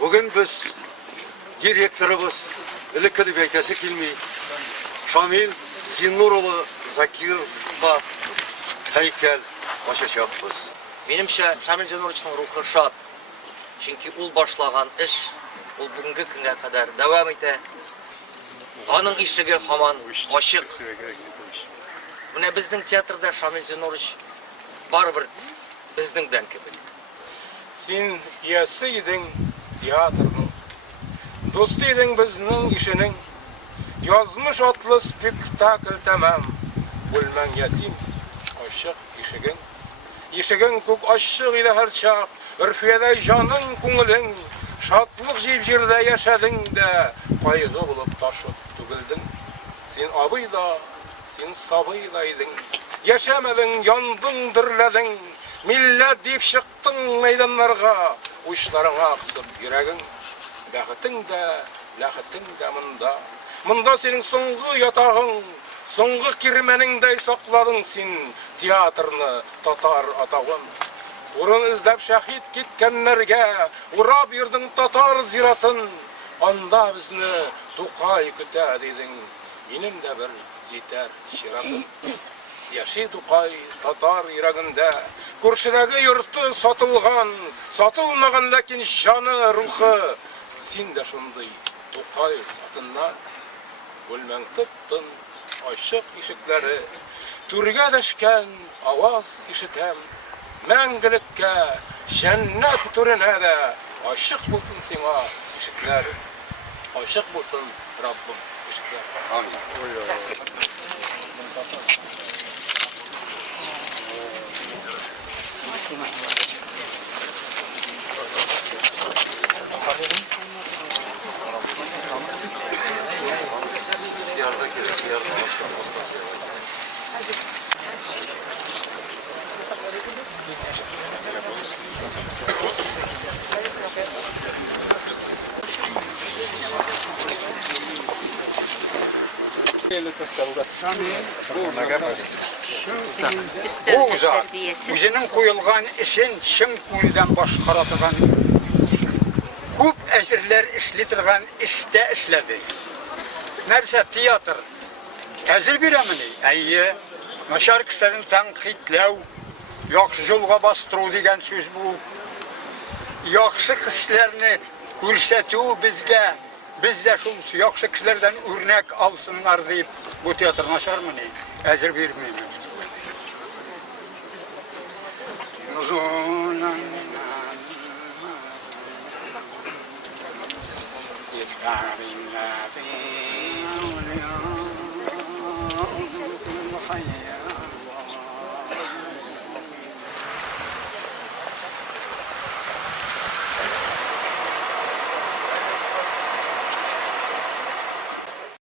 Bugün biz direktörümüz ilk beklesi kilmeyi Şamil Zinnuroğlu Zakir'ga heykel açacakız. Menimçe Şamil Zinnuroğlu'nun ruhu şad. Çünkü ul başlagan iş, ul bugünkü güne kadar devam ete. Onun işige haman aşık. Mine bizning teatrda Şamil Zinnuroğlu baribir bizning gibi. Sen iyasi edin teatrның, dostu edin bizning işinin. Yazmış atlı spektakl tamam. Bulman yatim, aşık işigin. İşigin kök aşık ile her çağ. Ürfiyede canın көңілің. Şatlık jibjirde yaşadın da. Kaygı bulup taşıp tügüldün. Sen abıyla, sen sabıylaydın. Yaşamadın, yandın, dirledin. Millet deyip çıktın meydanlarga. Uçlarına kısıp yüreğin. Lahitin de mında. Mında senin soңғы yatağın. Soңғы kirmeningdey sakladın sen teatrını tatar atağın. Urun izlep şahit gitkenlerge urab yırdın tatar ziratın. Anda bizni Tukay küte dedin. Benim de bir yeter şiratım. Yaşı Tukay tatar yüreğinde. Kurşidagi yurtu satılgan. Satılmagan lakin şanı ruhu. Sen de şunday Tukay satından. Bulmen tıttın aşık işikleri. Türge deşken avaz işitem. Мәңгелеккә, cennet türüne de aşık bulsun sana ışıklar. Aşık bulsun Rabbim ışıklar. Amin. Bu zat, üzünün koyulgan işin şim koyuldan başkaratıgan, küp esirler işletirgen işte işledi. Nerse tiyatr, ezil bir emini, ayı, naşar kişilerin tenkitlev, yakşı yolga bastırı degen söz bu. Yakşı kişilerini görsetu bizge, biz de şu yakşı kişilerden örnek alsınlar deyip bu tiyatr naşar mı ne? Ezil vermeyin. Uzunan يذكر بالله